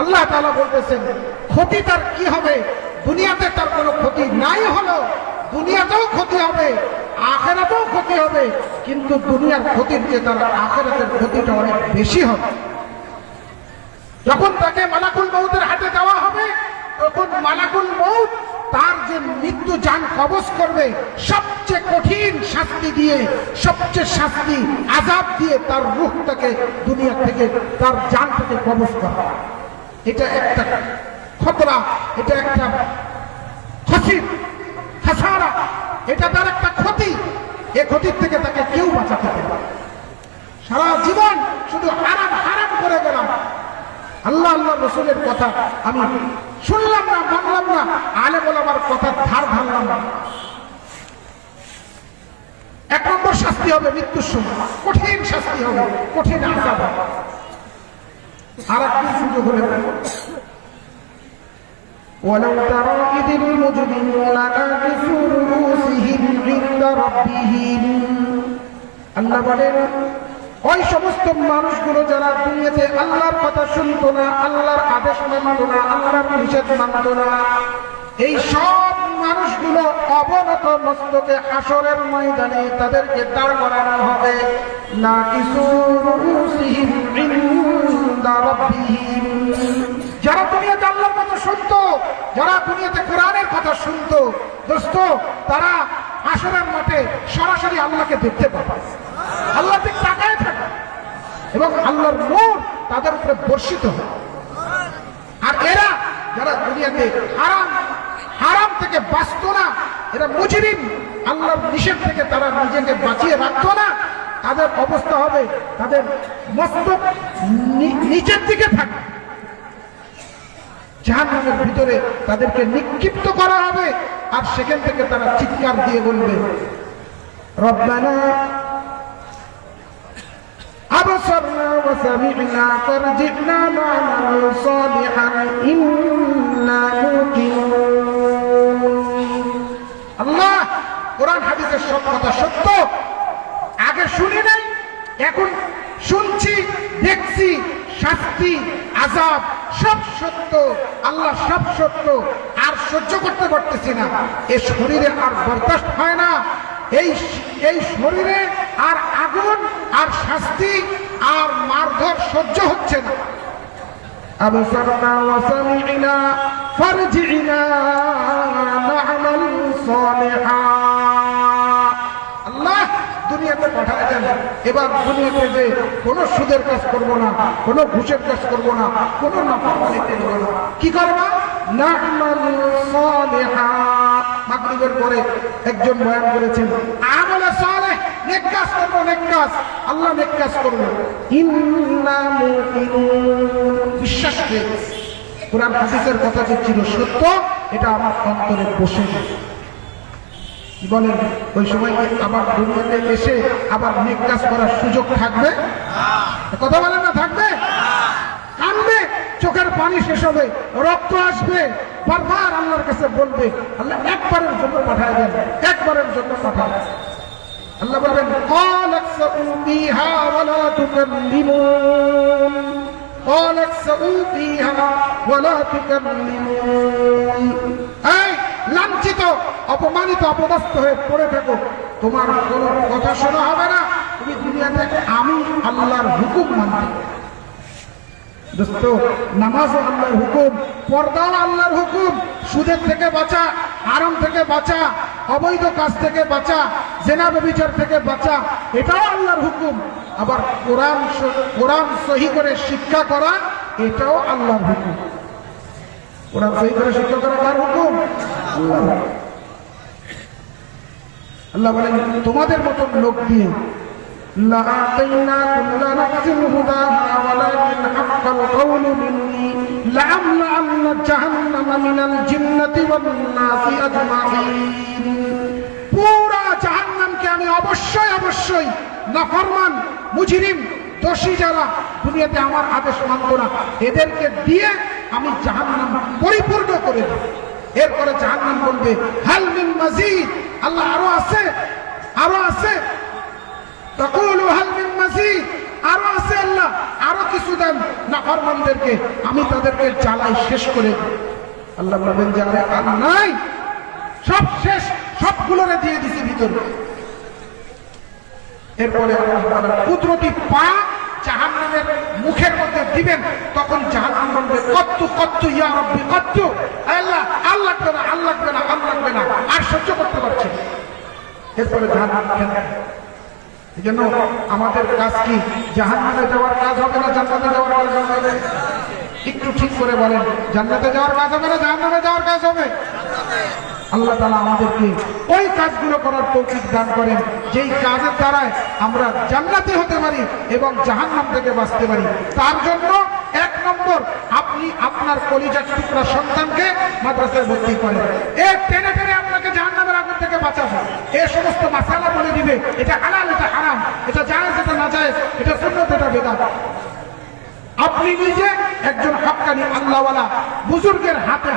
আল্লাহ তাআলা বলতেছেন ক্ষতি তার কি হবে, দুনিয়াতে তার কোনো ক্ষতি নাই হলো, দুনিয়াতেও ক্ষতি হবে আখিরাতেও ক্ষতি হবে, কিন্তু দুনিয়ার ক্ষতির চেয়ে তার আখিরাতের ক্ষতিটা অনেক বেশি হবে। যখন তাকে মালাকুল মউতের হাতে দেওয়া হবে, তখন মালাকুল মউত তার যে মৃত্যু জান কবজ করবে, সবচেয়ে কঠিন শাস্তি দিয়ে, সবচেয়ে শাস্তি আযাব দিয়ে তার রূহটাকে দুনিয়া থেকে, তার জানটাকে কবজ করবে। এটা একটা খতরা, এটা একটা খাসারা, এটা তার একটা ক্ষতি। এই ক্ষতির থেকে তাকে কেউ বাঁচাতে পারবে না। সারা জীবন শুধু হারাম হারাম করে গেলাম, আল্লাহ আল্লাহ রাসূলের কথা আমি শুনলাম না, মানলাম না, আলেম ওলামার কথা ধার ধারলাম না। এক নম্বর শাস্তি হবে মৃত্যুর সময়, কঠিন শাস্তি হবে, কঠিন আযাব হবে। আর একদিন সুযোগ হলে ولو ترى إذ المجرمون ناكسوا رؤوسهم عند ربهم আল্লাহ বলেন ওই সমস্ত মানুষগুলো যারা দুনিয়াতে আল্লাহর কথা শুনতো না, আল্লাহর আদেশ মানত না, আল্লাহর নিষেধ মানত না, এই সব মানুষগুলো অবনত মস্তকে হাসরের ময়দানে তাদেরকে দাঁড় করানো হবে। নাকিসু রুউসিহিম ইনদা রাব্বিহিম, যারা দুনিয়াতে আল্লাহর কথা শুনতো, যারা দুনিয়াতে কোরআনের কথা শুনতো, দোস্ত তারা হাসরের মাঠে সরাসরি আল্লাহকে দেখতে পাবে, আল্লাহ দিকে তাকায় থাকে এবং আল্লাহর নূর তাদের উপরে বর্ষিত হয়। আর এরা যারা দুনিয়াতে হারাম থেকে বাঁচত না, এরা মুজরিম, আল্লাহর নিষেধ থেকে তারা নিজেকে বাঁচিয়ে রাখতো না, তাদের অবস্থা হবে তাদের মস্তক নিচের দিকে থাকে, জাহান্নামের ভিতরে তাদেরকে নিক্ষিপ্ত করা হবে। আর সেখান থেকে তারা চিৎকার দিয়ে বলবে রব্বানা আবসারনা ওয়া সামি'না ফারজি'না না'মাল সালিহান ইন্না মুকিনুন। আল্লাহ কোরআন হাদিসের সব কথা সত্য, আগে শুনি নাই, এখন শুনছি, দেখছি, শাস্তি আযাব সব সত্য, আল্লাহ সব সত্য, আর সহ্য করতে পারতেছি না, এই শরীরে আর বরদাস্ত হয় না, এই শরীরে আর আগুন আর শাস্তি আর মারধর সহ্য হচ্ছে না। আবসারনা ওয়া সামি'না ফারজি'না না'মাল সালিহান। আল্লাহ দুনিয়াতে পাঠায় দেন, এবার দুনিয়াতে যে কোনো সুদের কাজ করব না, কোনো ঘুষের কাজ করব না, কোনো নাফরমানি করব না, কি করব? না'মাল সালিহান। মাগরিবের পরে একজন বয়ান করেছেন আমলে সালেহ, নেক কাজ করব, নেক কাজ, আল্লাহ নেক কাজ করব, ইন্না মুকিনুন। বিশ্বাস করে কোরআন হাদিসের কথা যে ছিল সত্য, এটা আমার অন্তরে বসে গেছে। কি বলেন, ওই সময় কি আবার দুনিয়াতে এসে আবার নেক কাজ করার সুযোগ থাকবে? কথা বলেন না, থাকবে? কাঁদবে, চোখের পানি শেষ হবে, রক্ত আসবে, বারবার আল্লাহর কাছে বলবে, আল্লাহ একবারের জন্য পাঠায় দেন, একবারের জন্য পাঠায় দেন। আল্লাহ বলবেন ক্বালাকসু ফীহা ওয়া লা তুকাল্লিমুন, ক্বালাকসু ফীহা ওয়া লা তুকাল্লিমুন। এই লাঞ্ছিত, অপমানিত, অপদস্থ হয়ে পড়ে থাকো, তোমার কোনো কথা শোনা হবে না, তুমি দুনিয়াতে আমি আল্লাহর হুকুম মানতে। দোস্ত নামাজও আল্লাহর হুকুম, পর্দাও আল্লাহর হুকুম, সুদের থেকে বাঁচা, হারাম থেকে বাঁচা, অবৈধ কাজ থেকে বাঁচা, জেনা ব্যভিচার থেকে বাঁচা, এটাও আল্লাহর হুকুম। আবার কোরআন সহি করে শিক্ষা করা, এটাও আল্লাহর হুকুম। কোরআন সহি করে শিক্ষা করা কার হুকুম? আল্লাহ। আল্লাহ বলেন তোমাদের মতন লোক দিয়ে لَأَعْطَيْنَا كُلَّ نَفْسٍ هُدَاهَا وَلَكِنْ حَقَّ الْقَوْلُ مِنِّي لَأَمْلَأَنَّ جَهَنَّمَ مِنَ الْجِنَّةِ وَالنَّاسِ أَجْمَعِينَ। পুরা জাহান্নামকে আমি অবশ্যই অবশ্যই নাফরমান, মুজরিম, দোষী যারা দুনিয়াতে আমার আদেশ মানত না, এদেরকে দিয়ে আমি জাহান্নাম পরিপূর্ণ করে দেব। এরপরে জাহান্নাম বলবে হাল মিন মাজিদ, আল্লাহ আরো আছে, আরো আছে। তাকুলু হাল মিন মাজিদ, আরো আছে আল্লাহ, আরো কি কিছু দেন নাফরমানদেরকে, আমি তাদেরকে জ্বালাই শেষ করে দিই। আল্লাহ বলবেন যে আরে আর নাই, সব শেষ, সবগুলোরে দিয়ে দিছি ভিতরে। এরপরে কুদরতি পা জাহান্নামের মুখের মধ্যে দিবেন, তখন জাহান্নাম বলবে কত্তু কত্তু ইয়া রব্বি কত্তু, আল্লাহ আর লাগবে না, আর লাগবে না, আর লাগবে না, আর সহ্য করতে পারছে। এরপরে জাহান্নাম খেয়ে এই জন্য আমাদের কাজ কি? জাহান্নামে যাওয়ার কাজ হবে না জান্নাতে যাওয়ার কাজ হবে? একটু ঠিক করে বলেন, জান্নাতে যাওয়ার কাজ হবে না জাহান্নামে যাওয়ার কাজ হবে? আল্লাহ তাআলা আমাদেরকে ওই কাজগুলো করার তৌফিক দান করেন যেই কাজের দ্বারায় আমরা জান্নাতি হতে পারি এবং জাহান্নাম থেকে বাঁচতে পারি। তার জন্য 1 নম্বর, আপনি আপনার কলিজার টুকরা সন্তানকে মাদ্রাসায় ভর্তি করেন। টেনে টেনে আপনাকে জাহান্নামের আগুন থেকে বাঁচাবে, সমস্ত মাসালা বলে দিবে, এটা হালাল, এটা হারাম, এটা জায়েজ, এটা নাজায়েজ, এটা সুন্নাত, এটা বিদআত। আপনি নিজে একজন হক্কানি আল্লাহওয়ালা বুজুর্গের হাতে